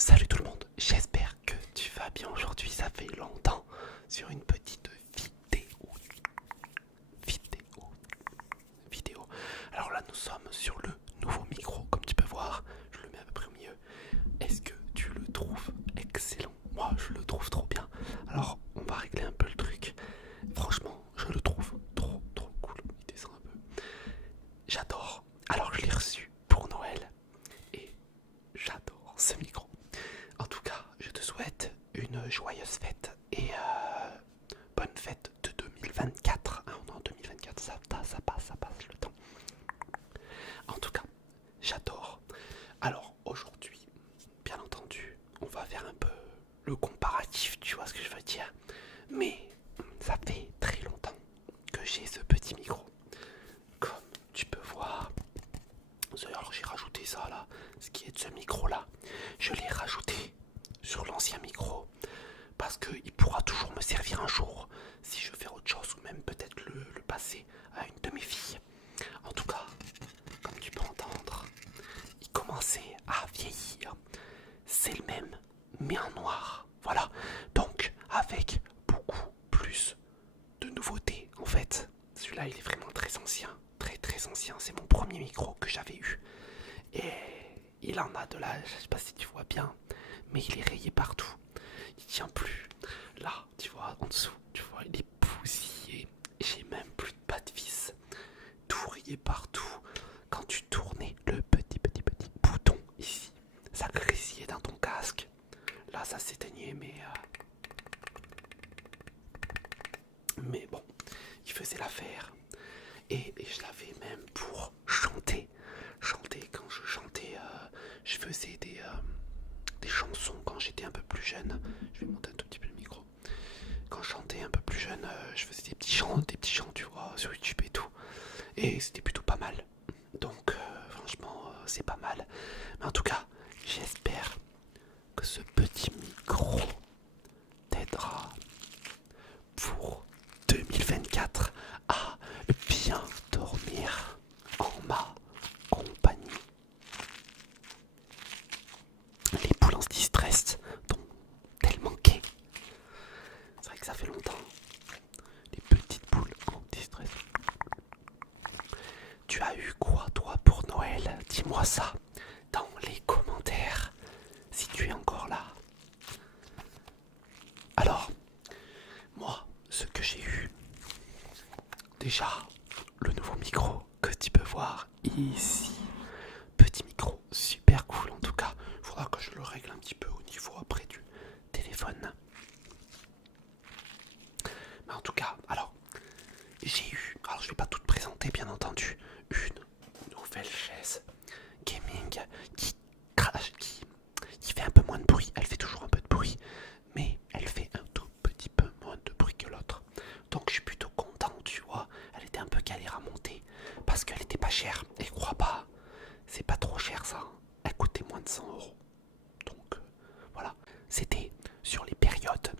Salut tout le monde, j'espère que tu vas bien aujourd'hui, ça fait longtemps sur une petite vidéo, vidéo. Alors là nous sommes sur le nouveau micro, comme tu peux voir, je le mets à peu près au milieu. Est-ce que tu le trouves excellent? Moi je le trouve trop bien. Alors on va régler un peu le truc. Franchement je le trouve trop cool, il descend un peu. J'adore, alors je l'ai reçu pour Noël et j'adore ce micro. En tout cas, je te souhaite une joyeuse fête et bonne fête de 2024. Ah, on est en 2024, ça passe le temps. En tout cas, j'adore. Alors aujourd'hui, bien entendu, on va faire un peu le comparatif, tu vois ce que je veux dire. Mais ça fait très longtemps que j'ai ce petit micro. Comme tu peux voir, alors j'ai rajouté ça là, ce qui est de ce micro là, je l'ai rajouté sur l'ancien micro parce qu'il pourra toujours me servir un jour si je veux faire autre chose ou même peut-être le passer à une de mes filles. En tout cas, comme tu peux entendre, il commençait à vieillir. C'est le même, mais en noir. Voilà, donc avec beaucoup plus de nouveautés en fait. Celui-là il est vraiment très ancien, très ancien. C'est mon premier micro que j'avais eu. Et il en a de l'âge, je sais pas si tu vois bien, mais il est rayé partout. Il tient plus. Là, tu vois, en dessous, tu vois, il est bousillé. J'ai même plus de pas de vis. Tout rayé partout. Quand tu tournais le petit bouton ici, ça grésillait dans ton casque. Là, ça s'éteignait, mais bon, il faisait l'affaire. Et je l'avais même pour chanter. Quand je chantais, je faisais des chansons quand j'étais un peu plus jeune. Je vais monter un tout petit peu le micro. Quand je chantais un peu plus jeune, je faisais des petits chants, tu vois, sur YouTube et tout. Et c'était plutôt pas mal. Donc, franchement, c'est pas mal. Mais en tout cas, j'espère que ce petit micro t'aidera pour 2024 à bien dormir en ma compagnie. Les poules en distress dont elles manquaient. C'est vrai que ça fait longtemps. Les petites poules en distress. Tu as eu quoi toi pour Noël? Dis-moi ça dans les commentaires si tu es encore là. Alors, moi, ce que j'ai eu, déjà, le nouveau micro que tu peux voir ici. Petit micro, super cool en tout cas. Il faudra que je le règle un petit peu au niveau après du téléphone. Mais en tout cas, alors, j'ai eu, alors je vais pas tout te présenter bien entendu, une nouvelle chaise gaming qui crache, qui fait un peu moins de bruit. Elle fait toujours un peu de bruit, mais elle fait un tout petit peu moins de bruit que l'autre. Donc je suis plutôt content, tu vois. Elle était un peu galère à monter parce qu'elle était pas chère. Et crois pas, c'est pas trop cher ça. Elle coûtait moins de 100 €. Donc voilà, c'était sur les périodes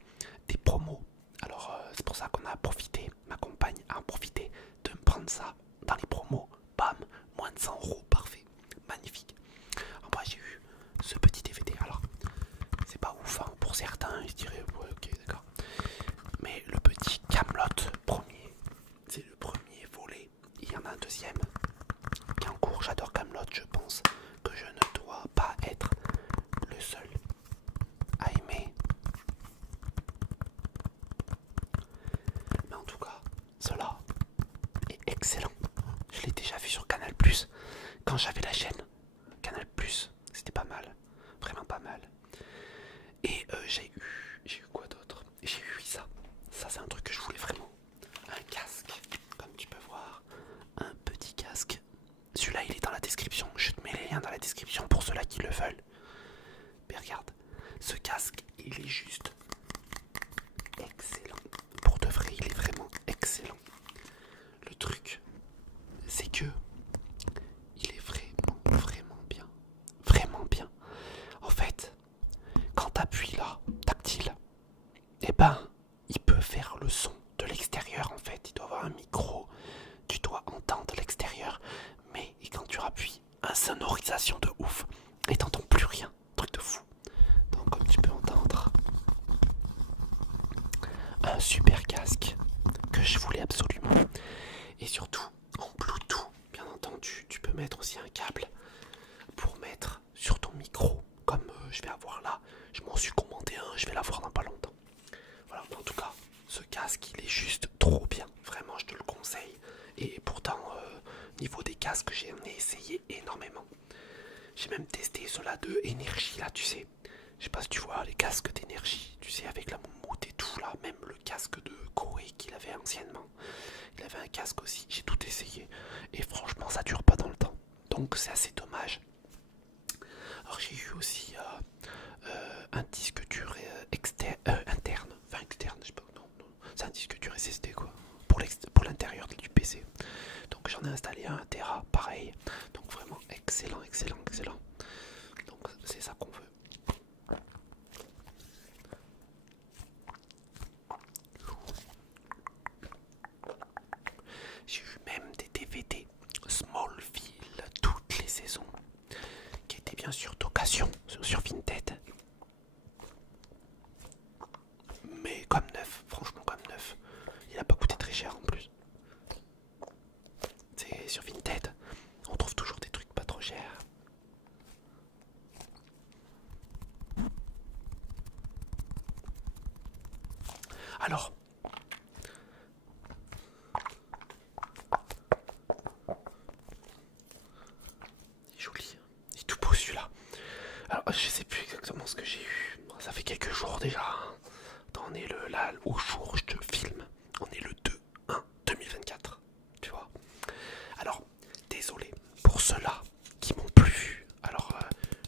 des promos. Alors c'est pour ça qu'on a profité, ma compagne a profité de me prendre ça dans les promos. Bam, moins de 100 €, parfait, magnifique. Après j'ai eu ce petit DVD. Alors c'est pas ouf hein, pour certains, ils se diraient ouais ok d'accord. Mais le petit Camelot premier, c'est le premier volet. Il y en a un deuxième qui est en cours. J'adore Camelot, je pense que je ne dois pas être le seul à aimer. Mais en tout cas, cela est excellent. Je l'ai déjà vu sur Canal+, quand j'avais la chaîne Canal+, c'était pas mal, vraiment pas mal. Et j'ai eu quoi d'autre? J'ai eu oui, ça c'est un truc que je voulais vraiment. Un casque, comme tu peux voir, un petit casque. Celui-là il est dans la description, je te mets les liens dans la description pour ceux-là qui le veulent. Mais regarde, ce casque il est juste excellent. Pour de vrai il est vraiment excellent. Le truc c'est que il est vraiment bien. Vraiment bien. En fait, quand t'appuies là, tactile, et ben, il peut faire le son de l'extérieur en fait. Il doit avoir un micro, tu dois entendre l'extérieur. Mais quand tu appuies, une sonorisation de ouf. Et t'entends plus rien. Truc de fou. un super casque que je voulais absolument. Et surtout en Bluetooth, bien entendu, tu peux mettre aussi un câble pour mettre sur ton micro, comme je vais avoir là. Je m'en suis commandé un, je vais l'avoir dans pas longtemps. Voilà, en tout cas, ce casque, il est juste trop bien. Vraiment, je te le conseille. Et pourtant, niveau des casques, j'en ai essayé énormément. J'ai même testé ceux-là de énergie, là, tu sais. Je sais pas si tu vois, les casques d'énergie, tu sais, avec la moumoute et tout, là. Même le casque de Koei qu'il avait anciennement. Il avait un casque aussi, j'ai tout essayé. Et franchement, ça dure pas dans le temps. Donc, c'est assez dommage. Alors, j'ai eu aussi un disque dur interne. Enfin, externe, je sais pas, non. C'est un disque dur SSD, quoi. Pour l'intérieur du PC. Donc, j'en ai installé un Tera, pareil. Donc, vraiment excellent, excellent, excellent. Donc, c'est ça qu'on veut. J'ai eu même des DVD Smallville, toutes les saisons, qui étaient bien sûr d'occasion sur Vinted. Mais comme neuf, franchement comme neuf. Il a pas coûté très cher en plus. C'est sur Vinted, on trouve toujours des trucs pas trop chers. Alors, il est joli, il est tout beau celui-là. Alors, je sais plus exactement ce que j'ai eu. Ça fait quelques jours déjà. On est là, au jour où je te filme. On est le 2/1/2024. Tu vois. Alors, désolé pour ceux-là qui m'ont plus vu. Alors,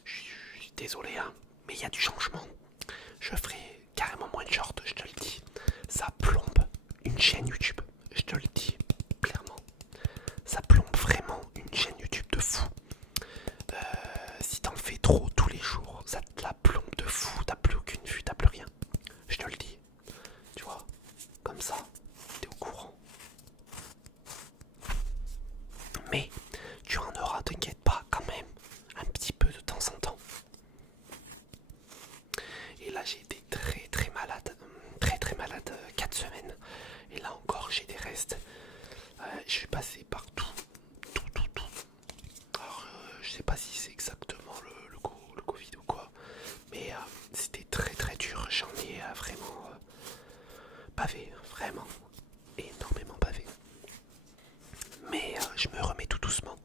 je suis désolé, hein, mais il y a du changement. Je ferai carrément moins de shorts, je te le dis. Ça plombe une chaîne YouTube. Je te le dis clairement. Ça plombe vraiment une chaîne YouTube de fou. Si t'en fais trop tous les jours, ça te la plombe de fou. T'as plus aucune vue, t'as plus rien. Je te le dis. Tu vois, comme ça, t'es au courant. Mais tu en auras, t'inquiète pas, quand même, un petit peu de temps en temps. Et là, j'ai été très très malade, 4 semaines. Et là encore, j'ai des restes. Je suis passé par tout. Alors, je sais pas si c'est exactement le Covid ou quoi, mais c'était très très dur. J'en ai vraiment bavé, vraiment énormément bavé. Mais je me remets tout doucement,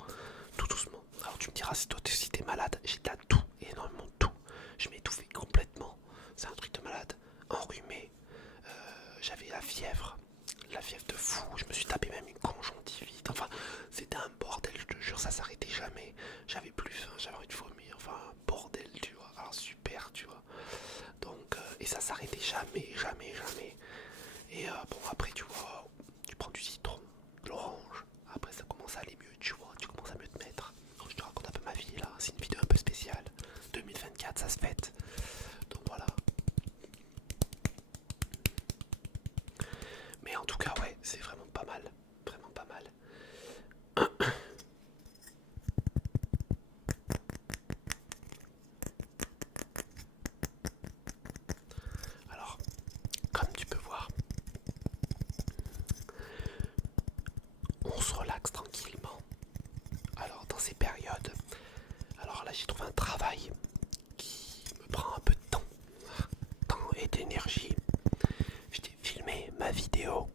tout doucement. Alors tu me diras si toi aussi t'es malade, j'étais à tout, énormément de tout. Je m'étouffais complètement, c'est un truc de malade. Enrhumé, j'avais la fièvre de fou. Je me suis tapé même une conjonctivite. Enfin, c'était un bordel, je te jure, ça s'arrêtait jamais. J'avais plus faim, j'avais envie de vomir. Enfin, un bordel, tu vois. Alors super, tu vois. Donc, et ça s'arrêtait jamais, jamais, jamais. Et bon, après, tu vois, tu prends du citron, de l'orange. Après, ça commence à aller mieux, tu vois. Tu commences à mieux te mettre. Alors, je te raconte un peu ma vie là. C'est une vidéo un peu spéciale. 2024, ça se fête. Donc voilà. Mais en tout cas, ouais, c'est vraiment pas mal. Vraiment pas mal. Alors, comme tu peux voir, on se relaxe tranquillement. Alors, dans ces périodes, alors là, j'ai trouvé un travail qui me prend un peu de temps et d'énergie. Je t'ai filmé ma vidéo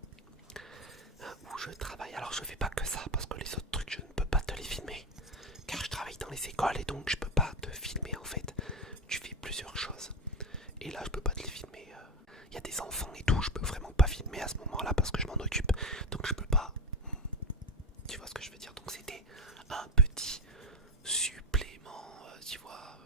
où je travaille. Alors, je fais pas que ça parce que les autres trucs, je ne peux pas te les filmer car je travaille dans les écoles et donc je peux pas te filmer en fait. Tu fais plusieurs choses et là, je peux pas te les filmer. Il y a des enfants et tout, je peux vraiment pas filmer à ce moment-là parce que je m'en occupe. Donc, je peux pas. Tu vois ce que je veux dire? Donc, c'était un petit supplément, tu vois,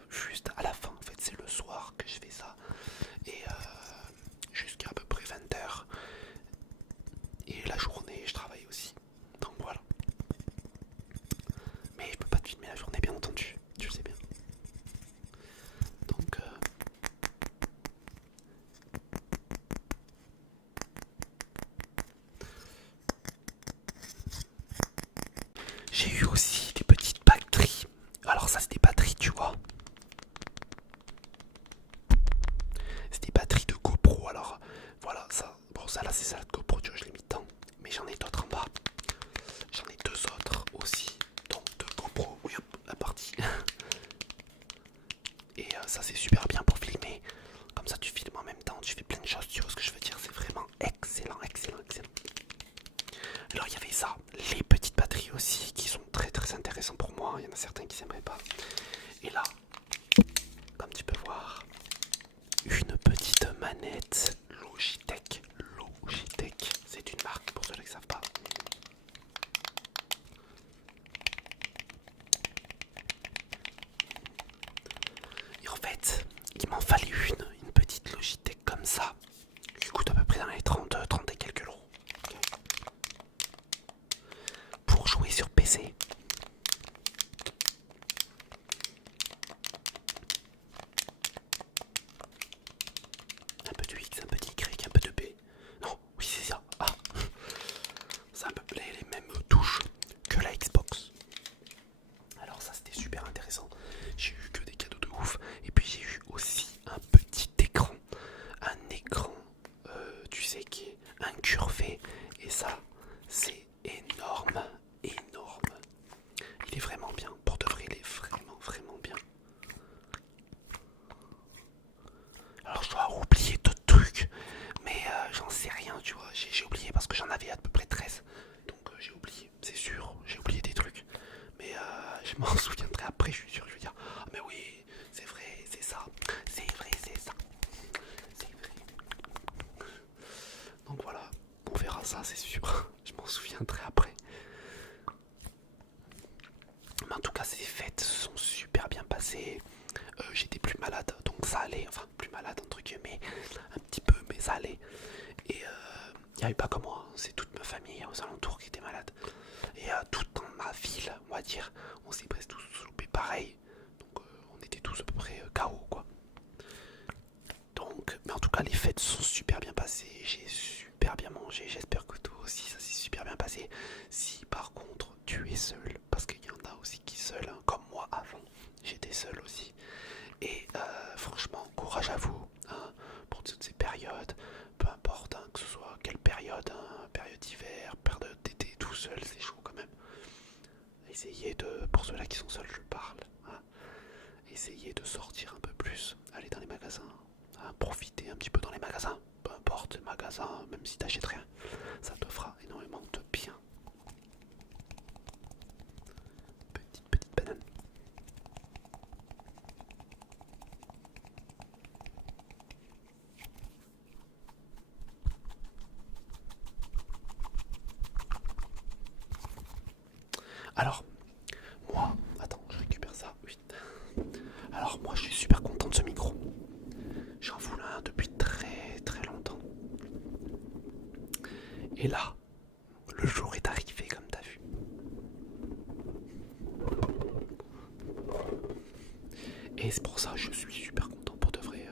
ça là, c'est ça la GoPro, tu vois, je l'ai mis dedans. Mais j'en ai d'autres en bas. J'en ai deux autres aussi. Donc deux GoPro. Oui, hop, la partie. Et ça, c'est super bien pour filmer. Comme ça, tu filmes en même temps, tu fais plein de choses. Tu vois ce que je veux dire? C'est vraiment excellent, excellent, excellent. Alors, il y avait ça. Les petites batteries aussi qui sont très très intéressantes pour moi. Il y en a certains qui s'aimeraient pas. Et là, comme tu peux voir, une petite manette Logitech. Logitech, c'est une marque pour ceux qui ne savent pas. Et en fait, il m'en fallait une petite Logitech comme ça, qui coûte à peu près dans les 30 et quelques euros. Pour jouer sur PC. Un peu de X, un peu d'Y, un peu de B. Non, oui c'est ça. Ah, ça a peu près les mêmes touches que la Xbox. Alors ça c'était super intéressant. J'ai eu que des cadeaux de ouf. Et puis j'ai eu aussi un petit écran. Un écran, tu sais, qui est incurvé. Et ça, c'est énorme. Énorme. Il est vraiment bien. Pour de vrai, il est vraiment, vraiment bien. Alors je dois oublier d'autres trucs. Mais j'en sais rien, tu vois. J'ai oublié parce que j'en avais à peu près 13. Donc j'ai oublié, c'est sûr. J'ai oublié des trucs. Mais je m'en souviendrai après, je suis sûr. Je vais dire, ah, mais oui, c'est vrai, c'est ça. C'est vrai, c'est ça. C'est vrai. Donc voilà, on verra ça, c'est sûr. Je m'en souviendrai après. Mais en tout cas, ces fêtes se sont super bien passées. J'étais plus malade, donc ça allait. Enfin, plus malade entre guillemets, un petit peu, mais ça allait. Et il n'y avait pas que moi, c'est toute ma famille aux alentours qui était malade. Et toute dans ma ville, on va dire, on s'est presque tous loupés pareil. Donc on était tous à peu près KO quoi. Donc, mais en tout cas, les fêtes sont super bien passées. J'ai super bien mangé. J'espère que toi aussi, ça s'est super bien passé. Si par contre, tu es seul, parce qu'il y en a aussi qui sont seuls, hein, comme moi avant, j'étais seul aussi. Et franchement, courage à vous hein, pour toutes ces périodes. Peu importe hein, que ce soit quelle période, hein, période d'hiver, période d'été, tout seul, c'est chaud quand même. Essayez de, pour ceux-là qui sont seuls, je parle. Hein, essayez de sortir un peu plus, aller dans les magasins. Profiter un petit peu dans les magasins, peu importe le magasin, même si t'achètes rien, ça te fera énormément de bien. Petite banane. Alors, moi, attends, je récupère ça, oui. Alors moi, je suis super content de ce micro. J'en voulais un depuis très très longtemps. Et là, le jour est arrivé comme t'as vu. Et c'est pour ça que je suis super content, pour de vrai,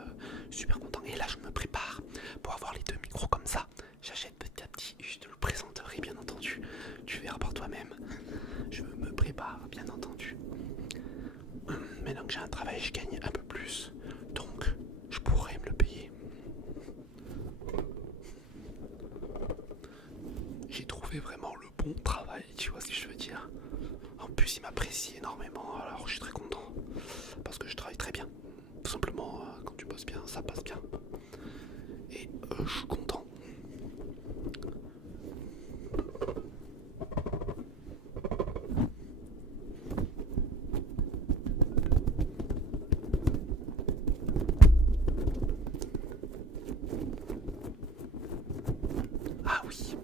super content. Et là, je me prépare pour avoir les deux micros comme ça. J'achète petit à petit, je te le présenterai bien entendu. Tu verras par toi-même. Je me prépare bien entendu. Maintenant que j'ai un travail, je gagne un peu plus. Donc, je pourrais me le payer. J'ai trouvé vraiment le bon travail, tu vois ce que je veux dire. En plus, il m'apprécie énormément, alors je suis très content. Parce que je travaille très bien. Tout simplement, quand tu bosses bien, ça passe bien. Et je suis content. Ah oui,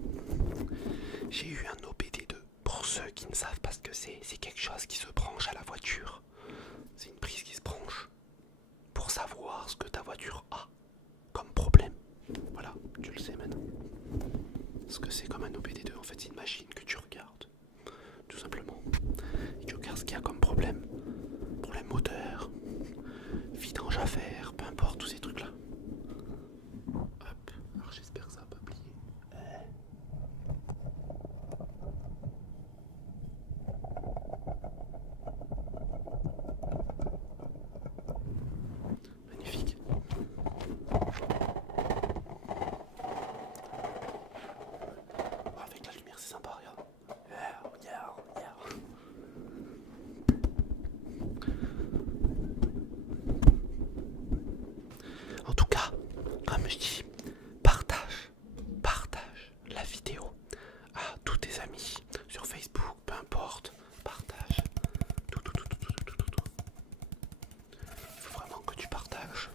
j'ai eu un OBD2. Pour ceux qui ne savent pas ce que c'est quelque chose qui se branche à la voiture. C'est une prise qui se branche pour savoir ce que ta voiture a comme problème. Voilà, tu le sais maintenant. Ce que c'est comme un OBD2, en fait, c'est une machine que tu regardes, tout simplement. Et tu regardes ce qu'il y a comme problème. Problème moteur, vidange à faire, peu importe, tous ces trucs-là. Hop, alors j'espère que ça va pas plier. Magnifique. comme je dis, partage la vidéo à tous tes amis sur Facebook, peu importe, partage. Tout. Il faut vraiment que tu partages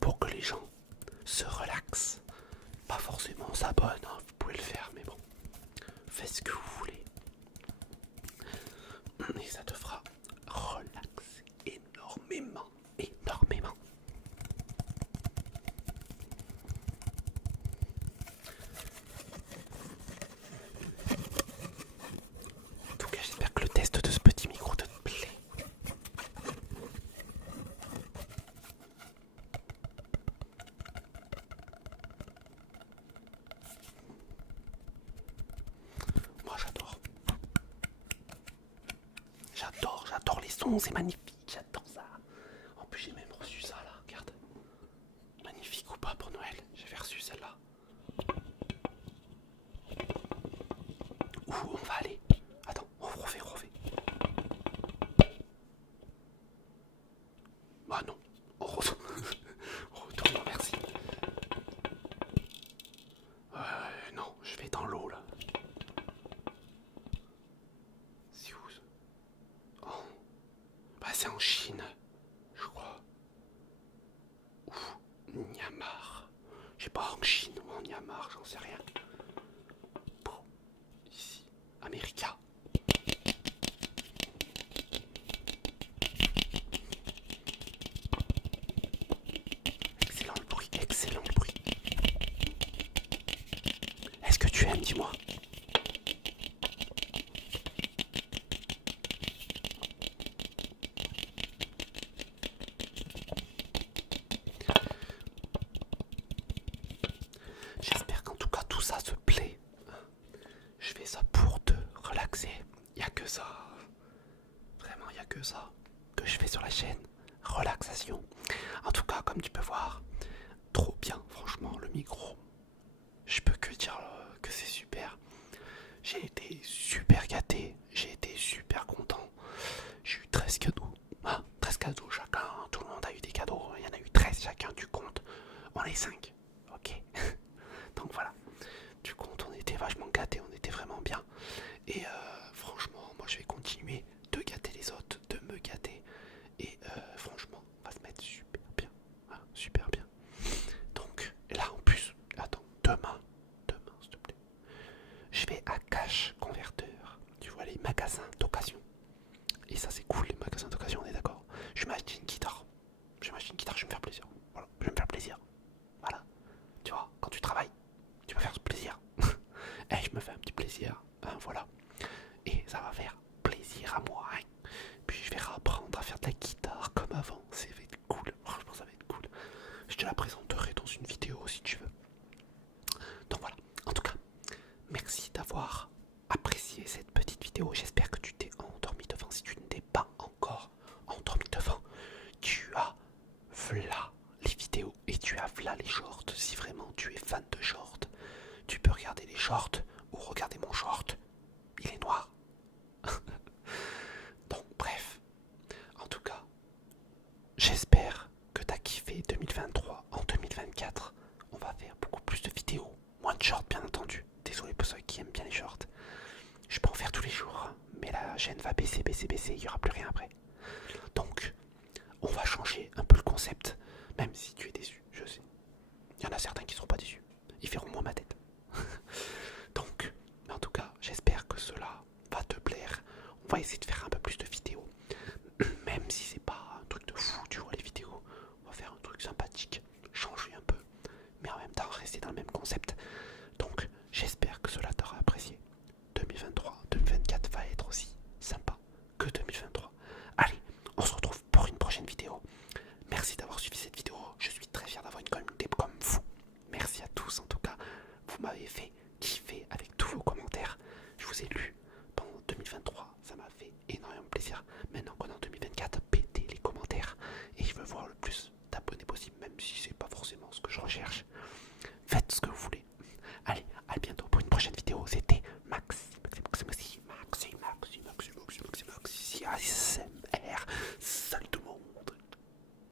pour que les gens se relaxent. Pas forcément s'abonnent, hein, vous pouvez le faire, mais bon, faites ce que vous voulez. Et ça te fera relaxer énormément. En tout cas, j'espère que le test de ce petit micro te plaît. Moi, j'adore les sons, c'est magnifique, j'adore ça. En plus, j'ai même reçu ça là, regarde. Magnifique ou pas pour Noël, j'ai reçu celle-là. Où on va aller? Attends, on refait. Bah non, on retourne, merci. Non, je vais dans l'eau là. C'est où? Oh. Bah c'est en Chine, je crois. Ou Myanmar. Je sais pas, en Chine ou en Myanmar, j'en sais rien. Bon, ici, America. Excellent le bruit. Est-ce que tu aimes, dis-moi? J'espère qu'en tout cas tout ça te plaît. Je fais ça pour te relaxer. Il n'y a que ça. Vraiment, il n'y a que ça que je fais sur la chaîne. Relaxation. En tout cas, comme tu peux voir, trop bien, franchement, le micro. Je peux que dire que c'est super. J'ai été super gâté, j'ai été super content. J'ai eu 13 cadeaux. 13 cadeaux chacun, tout le monde a eu des cadeaux. Il y en a eu 13 chacun, tu comptes. On est 5. Ok. Donc voilà. Du compte, on était vachement gâtés, on était vraiment bien. Et franchement, moi je vais continuer de gâter les autres, de me gâter. Et franchement, on va se mettre super bien. Super bien. Donc là en plus, attends, demain, s'il te plaît, je vais à Cash Converteur. Tu vois les magasins d'occasion. Et ça c'est cool, les magasins d'occasion, on est d'accord. Je m'achète une guitare. Je vais me faire plaisir. Voilà, je vais me faire plaisir. Voilà. Tu vois, quand tu travailles, tu vas faire plaisir. Et je me fais un petit plaisir. Voilà. Et ça va faire plaisir à moi. Puis je vais réapprendre à faire de la guitare comme avant. Ça va être cool. Franchement, ça va être cool. Je te la présenterai dans une vidéo si tu veux. Donc voilà. En tout cas, merci d'avoir apprécié cette petite vidéo. J'espère que tu t'es endormi devant. Si tu ne t'es pas encore endormi devant, tu as v'là les vidéos et tu as v'là les shorts. Si vraiment tu es fan de shorts, tu peux regarder les shorts ou regarder mon short. Il est noir. Donc bref, en tout cas, j'espère que tu as kiffé 2023. En 2024, on va faire beaucoup plus de vidéos, moins de shorts bien entendu. Désolé pour ceux qui aiment bien les shorts. Je peux en faire tous les jours, mais la chaîne va baisser, il n'y aura plus rien après. Donc, on va changer un peu le concept, même si tu es déçu, je sais. Il y en a certains qui ne seront pas déçus, ils verront moins ma tête. Donc, en tout cas, j'espère que cela va te plaire. On va essayer de faire un peu plus de vidéos, même si c'est pas un truc de fou, tu vois, les vidéos. On va faire un truc sympathique, changer un peu, mais en même temps rester dans le même concept. Donc, j'espère que cela t'aura apprécié. 2024 va être aussi sympa que 2023. Allez, on se retrouve pour une prochaine vidéo. Merci d'avoir suivi cette vidéo. Je suis très fier d'avoir une communauté comme vous. Merci à tous en tout cas. Vous m'avez fait kiffer avec tous vos commentaires. Je vous ai lu pendant 2023. Ça m'a fait énormément plaisir. Maintenant qu'on est en 2024, pétez les commentaires. Et je veux voir le plus d'abonnés possible, même si c'est pas forcément ce que je recherche. Faites ce que vous voulez. Allez, à bientôt pour une prochaine vidéo. C'était Maxi.